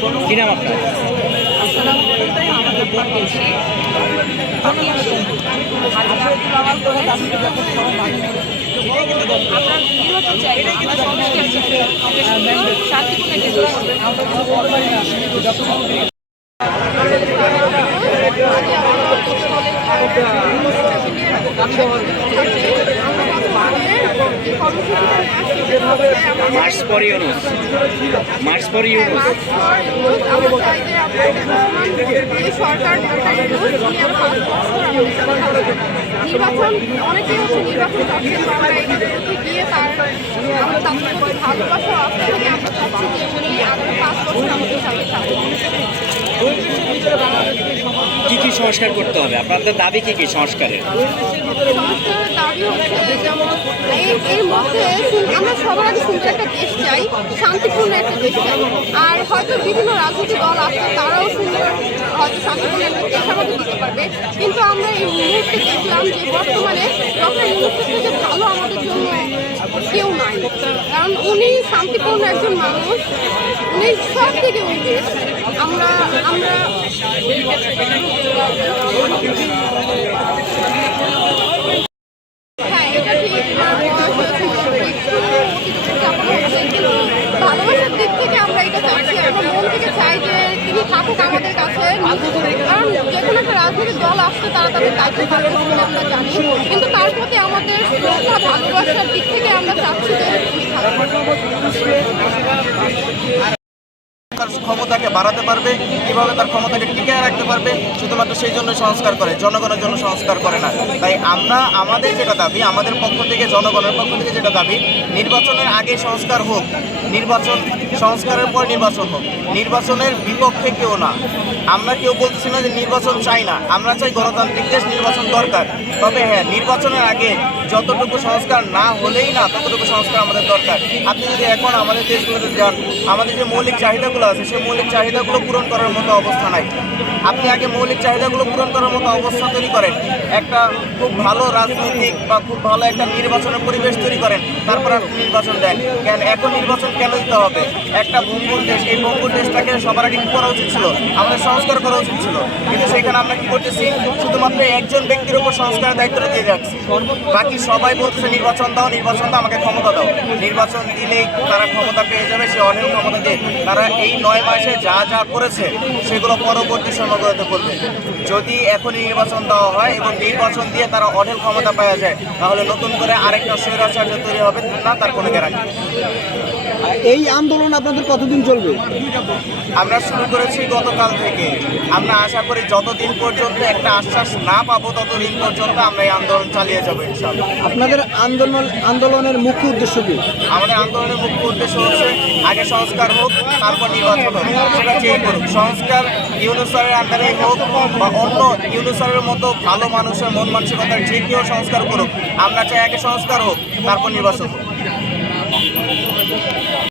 কি নাম আপনার? আমরা নির্বাচন চাই না আমরা সংস্কার চাই আমরা শান্তিপূর্ণ একটা দেশ চাই। মার্চ পর ইউনুস। মার্চ পর ইউনুস। নির্বাচন আমাদের সাথে থাকবেন কি কি সংস্কার করতে হবে। আপনাদের দাবি কি কি সংস্কারের? এর মধ্যে আমরা সবার একটা চাই শান্তিপূর্ণ একটা আর হয়তো বিভিন্ন রাজনৈতিক দল তারাও হয়তো শান্তিপূর্ণ কিন্তু আমরা এই দেখলাম বর্তমানে ডক্টর উনি শান্তিপূর্ণ একজন মানুষ উনি সব থেকে উনি আমরা আমরা ভালোবাসার দিক থেকে আমরা এটা চাচ্ছি আমরা মন থেকে চাই যে তিনি থাকুক আমাদের কাছে কারণ যে কোনো একটা রাজনৈতিক দল আসছে তারা তাদের দায়িত্ব পালন করবে আমরা জানি কিন্তু তার প্রতি আমাদের শ্রদ্ধা ভালোবাসার দিক থেকে আমরা চাচ্ছি যে তিনি থাকুক তার ক্ষমতাকে বাড়াতে পারবে কীভাবে তার ক্ষমতাকে টিকিয়ে রাখতে পারবে, শুধুমাত্র সেই জন্য সংস্কার করে, জনগণের জন্য সংস্কার করে না। তাই আমরা, আমাদের যেটা দাবি, আমাদের পক্ষ থেকে, জনগণের পক্ষ থেকে যেটা দাবি, নির্বাচনের আগে সংস্কার হোক, নির্বাচন, সংস্কারের পর নির্বাচন হোক, নির্বাচনের বিপক্ষে কেউ না। আমরা কেউ বলতেছি না যে নির্বাচন চাই না, আমরা চাই গণতান্ত্রিক দেশ নির্বাচন দরকার। তবে হ্যাঁ নির্বাচনের আগে যতটুকু সংস্কার না হলেই না ততটুকু সংস্কার আমাদের দরকার। আপনি যদি এখন আমাদের দেশগুলোতে যান, আমাদের যে মৌলিক চাহিদাগুলো আছে, সেই মৌলিক চাহিদাগুলো পূরণ করার মতো অবস্থা নাই। আপনি আগে মৌলিক চাহিদাগুলো পূরণ করার মতো অবস্থা তৈরি করেন। একটা খুব ভালো রাজনৈতিক বা খুব ভালো একটা নির্বাচনের পরিবেশ তৈরি করেন, তারপর আপনি নির্বাচন দেন। কেন এখন নির্বাচন কেন দিতে হবে? একটা ভঙ্গুর দেশ, এই ভঙ্গুর দেশটাকে সবার আগে কি করা উচিত ছিল? আমাদের সংস্কার করা উচিত ছিল। কিন্তু সেখানে আমরা কি করতেছি? শুধুমাত্র একজন ব্যক্তির উপর সংস্কারের দায়িত্বটা দিয়ে যাচ্ছি। বাকি সবাই বলছে নির্বাচন দাও নির্বাচন দাও, আমাকে ক্ষমতা দাও। নির্বাচন দিলেই তারা ক্ষমতা পেয়ে যাবে, সে অনেক ক্ষমতা দিয়ে। তারা এই নয় মাসে যা যা করেছে, সেগুলো পরবর্তী সময়গুলোতে করবে। যদি এখনই নির্বাচন দেওয়া হয় এবং নির্বাচন দিয়ে তারা অঢেল ক্ষমতা পাওয়া যায়, তাহলে নতুন করে আরেকটা স্বৈরাচার্য তৈরি হবে, না, তার কোনো গ্যারান্টি এই আন্দোলন আপনাদের কতদিন চলবে? আমরা শুরু করেছি গতকাল থেকে। আমরা আশা করি যতদিন পর্যন্ত একটা আশ্বাস না পাবো ততদিন পর্যন্ত আমরা এই আন্দোলন চালিয়ে যাব ইনশাল্লাহ আপনাদের আন্দোলন আন্দোলনের মুখ্য উদ্দেশ্য কি? আমাদের আন্দোলনের মুখ্য উদ্দেশ্য হচ্ছে আগে সংস্কার হোক তারপর নির্বাচন হোক। সেটা চেয়ে করুক। সংস্কার ইউনুসারের আন্ডারে হোক বা অন্য ইউনুসারের মতো ভালো মানুষের মন মানসিকতার যে কেউ সংস্কার করুক। আমরা চাই আগে সংস্কার হোক তারপর নির্বাচন হোক। Thank you.